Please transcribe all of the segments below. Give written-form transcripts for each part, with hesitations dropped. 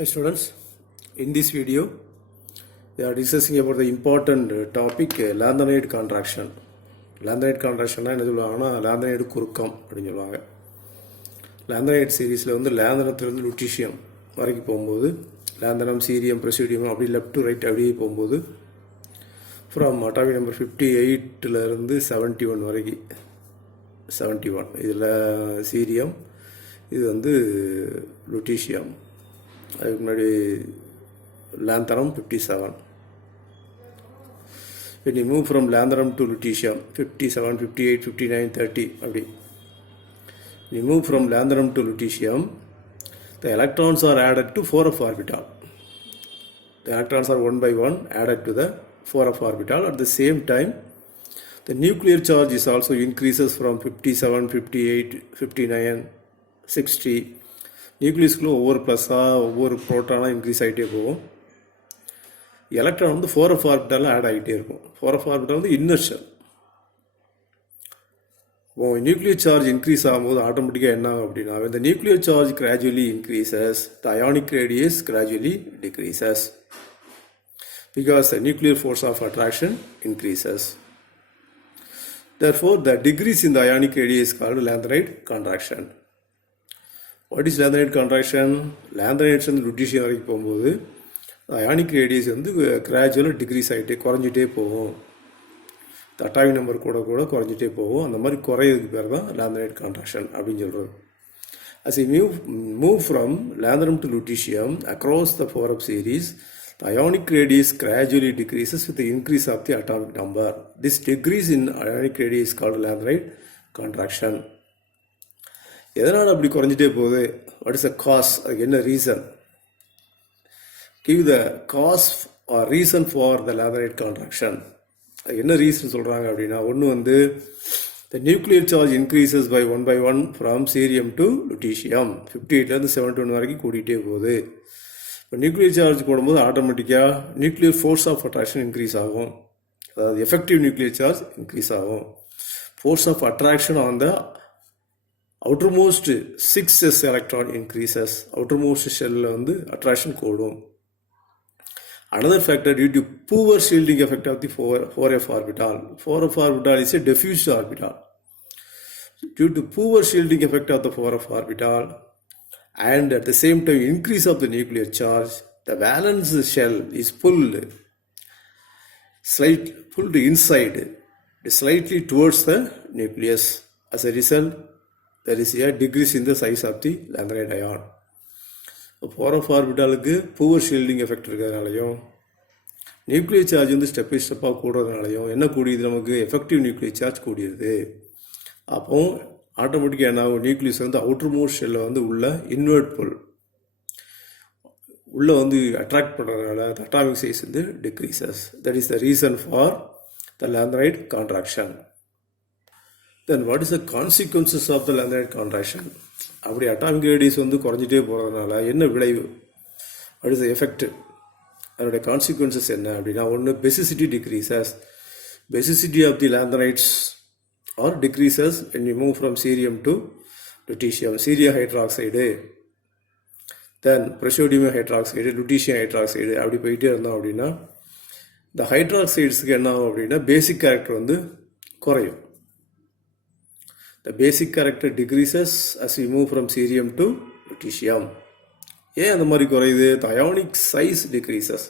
Hi students, in this video we are discussing about the important topic lanthanide contraction. Lanthanide contraction என்ன சொல்லுவாங்கன்னா lanthanide குறுக்கம் அப்படின்னு சொல்லுவாங்க. lanthanide சீரீஸில் வந்து லேந்தனத்திலிருந்து லுட்டீஷியம் வரைக்கும் போகும்போது லேந்தனம் சீரியம் பிரசிடியம் அப்படி லெஃப்ட் டு ரைட் அப்படியே போகும்போது ஃப்ரம் அட்டாமிக் நம்பர் 58லேருந்து 71 வரைக்கும் 71 இதில் சீரியம் இது வந்து லுட்டீஷியம் அதுக்கு முன்னாடி lanthanum 57. When you move from lanthanum to lutetium 57, 58, 59, 30 அப்படி you move from lanthanum to lutetium, the electrons are added to 4f orbital. The electrons are one by one added to the 4f orbital. At the same time, the nuclear charge is also increases from 57, 58, 59, 60. நியூக்ளியஸ்குள்ளே ஒவ்வொரு ப்ளஸ்ஸாக ஒவ்வொரு ப்ரோட்டானாக இன்க்ரீஸ் ஆகிட்டே போகும். எலக்ட்ரான் வந்து 4f ஆர்பிட்டாலில் ஆட் ஆகிட்டே இருக்கும். 4f ஆர்பிட்டால் வந்து இன்னர்ஷியல். நியூக்ளியர் சார்ஜ் இன்க்ரீஸ் ஆகும்போது ஆட்டோமேட்டிக்காக என்ன ஆகும் அப்படின்னா இந்த nuclear charge gradually increases, the ionic radius gradually decreases because the nuclear force of attraction increases. Therefore, the decrease in the ionic radius is called lanthanide contraction. What is lanthanide contraction? Lanthanide வந்து லுட்டீஷியம் வரைக்கும் போகும்போது ionic radius வந்து கிராஜுவலாக டிக்ரீஸ் ஆகிட்டே குறைஞ்சிட்டே போகும். Atomic number கூட கூட குறைஞ்சிட்டே போகும். அந்த மாதிரி குறையிறதுக்கு பேர் தான் lanthanide contraction அப்படின்னு சொல்கிறது. As we move from lanthanum to lutetium across the 4f series, the ionic radius gradually decreases with the increase of the atomic number. This decrease in ionic radius is called lanthanide contraction. எதனால் அப்படி குறைஞ்சிட்டே போகுது? What is the cause? அதுக்கு என்ன reason? Give the cause or reason for the lanthanide contraction. அதுக்கு என்ன reason சொல்கிறாங்க அப்படின்னா ஒன்று வந்து the nuclear charge increases by one by one from cerium to lutetium 58லேருந்து 71 வரைக்கும் கூட்டிகிட்டே போகுது. இப்போ நியூக்ளியர் சார்ஜ் போடும்போது ஆட்டோமேட்டிக்காக nuclear force of attraction increase ஆகும். அதாவது எஃபெக்டிவ் நியூக்ளியர் சார்ஜ் இன்க்ரீஸ் ஆகும். Force of attraction on the outermost 6s electron increases. outermost shell வந்து attraction கூடும். Another factor due to poor shielding effect of the 4f orbital. 4f orbital is a diffuse orbital. Due to poor shielding effect of the 4f orbital and at the same time increase of the nuclear charge, the valence shell is pulled inside slightly towards the nucleus. As a result, there is a decrease in the size of the lanthanide ion. 4f ஆர்பிட்டாலுக்கு poor shielding effect இருக்கிறதுனாலையும் nuclear charge வந்து step by ஸ்டெப்பாக கூடுறதுனாலையும் என்ன கூடியது? நமக்கு effective nuclear charge கூடியது. அப்போ ஆட்டோமேட்டிக்காக என்ன ஆகும்? நியூக்ளியஸ் வந்து அவுட்டர் மோஸ்ட் ஷெல்லை வந்து உள்ள இன்வெர்ட் புல் உள்ளே வந்து அட்ராக்ட் பண்ணுறதுனால அட்டாமிக் சைஸ் வந்து decreases. That is the reason for the lanthanide contraction. Then what is the consequences of the lanthanide contraction? அப்படி அட்டாமிக் ரேடியஸ் வந்து குறைஞ்சிட்டே போகிறதுனால என்ன விளைவு? What is the effect? அதனுடைய கான்சிக்வன்சஸ் என்ன அப்படின்னா ஒன்று basicity decreases. Basicity of the lanthanides are decreases when you move from cerium to lutetium. Cerium hydroxide, then praseodymium hydroxide, lutetium hydroxide அப்படி போயிட்டே இருந்தோம் அப்படின்னா இந்த ஹைட்ராக்சைட்ஸுக்கு என்ன ஆகும் அப்படின்னா பேசிக் கேரக்டர் வந்து குறையும். The basic character decreases as we move from cerium to lutetium. ஏன் அந்த மாதிரி குறையுது? The ionic size decreases.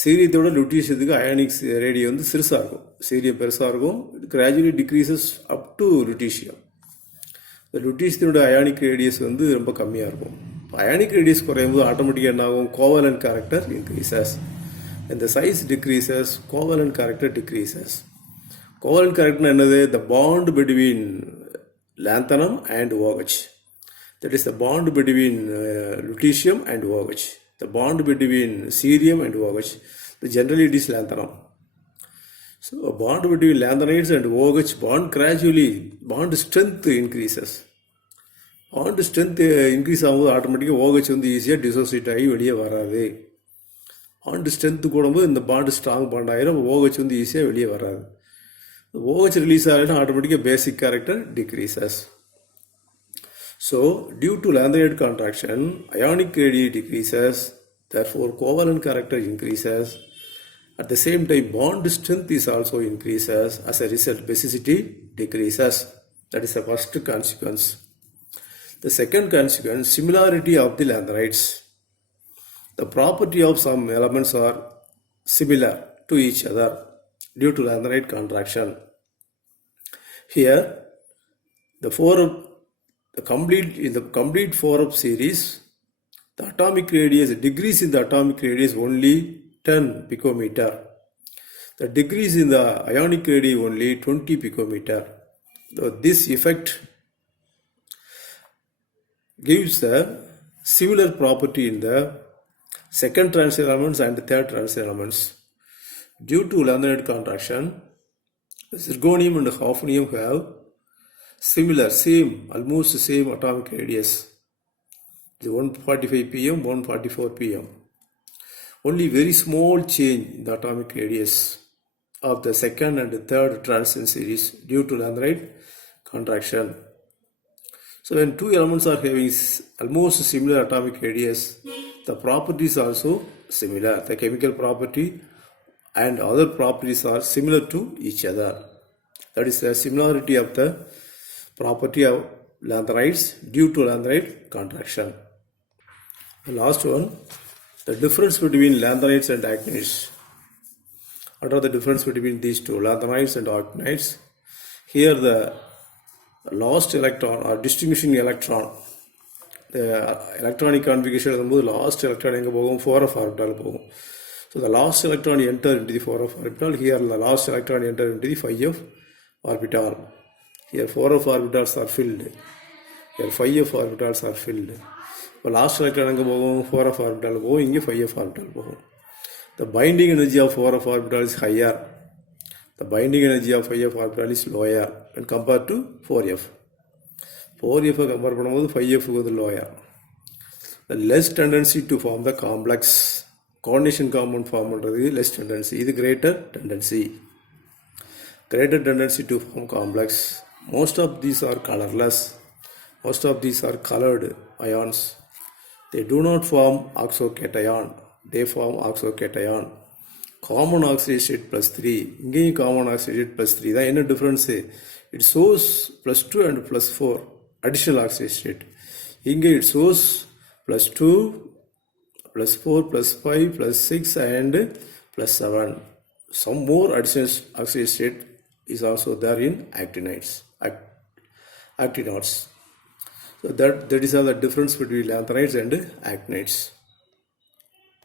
சீரியத்தோட லுட்டீஷியத்துக்கு அயானிக்ஸ் ரேடியம் வந்து சிறுசாக இருக்கும், சீரியம் பெருசாக இருக்கும். Gradually decreases up to lutetium. இந்த லுட்டீஷியத்தோட அயானிக் ரேடியஸ் வந்து ரொம்ப கம்மியாக இருக்கும். அயானிக் ரேடியஸ் குறையும் போது ஆட்டோமேட்டிக்காக என்ன ஆகும்? Covalent character increases. இந்த size decreases, covalent character decreases. Covalent character என்னது? The bond between lanthanum and OH. That is the bond between lutetium and OH. The bond between cerium and OH. Generally it is lanthanum. So a bond between lanthanides and OH bond strength increases. Bond strength increase ஆகும்போது ஆட்டோமேட்டிக்காக OH வந்து ஈஸியாக டிசோசியேட் ஆகி வெளியே வராது. Bond strength கூடும்போது இந்த bond strong bond ஆகிடும். OH வந்து ஈஸியாக வெளியே வராது. OH release ஆகிடும், ஆட்டோமேட்டிக்காக பேசிக் character decreases. So, due to lanthanide contraction, ionic radii decreases, therefore covalent character increases. At the same time, bond strength is also increases. As a result, basicity decreases. That is the first consequence. The second consequence, similarity of the lanthanides. The property of some elements are similar to each other due to lanthanide contraction. Here, in the complete 4-up series, the atomic radius, decrease in the atomic radius only 10 picometer. The decrease in the ionic radii only 20 picometer. So this effect gives the similar property in the second transition elements and third transition elements. Due to lanthanide contraction, zirconium and hafnium have almost same atomic radius. The 145 pm, 144 pm. Only very small change in the atomic radius of the second and third transition series due to lanthanide contraction. So when two elements are having almost similar atomic radius, the properties are also similar. The chemical property and other properties are similar to each other. That is the similarity of the property of lanthanides due to lanthanide contraction. The last one, the difference between lanthanides and actinides. What are the difference between these two, lanthanides and actinides? Here the lost electron or distinguishing electron, the electronic configuration of the last electron in 4f orbital. So the last electron enter into the 4f orbital. Here the last electron enter into the 5f orbital. Here 4f orbitals are filled. Here 5f orbitals are filled. The last electron 4f orbital, here 5f orbital. The binding energy of 4f orbital is higher. The binding energy of 5f orbital is lower when compared to 4f. 4f compare பண்ணும்போது 5f is lower. The less tendency to form the complex. Coordination compound form is less tendency. This is greater tendency. Greater tendency to form complex. Most of these are colorless. Most of these are colored ions. They do not form oxocation. They form oxocation. Common oxidation state plus 3. Here common oxidation state plus 3. Then what difference? It shows plus 2 and plus 4 additional oxidation state. Here it shows plus 2, plus 4, plus 5, plus 6 and plus 7. Some more additional oxidation state is also there in actinides. So that is all the difference between lanthanides and actinides.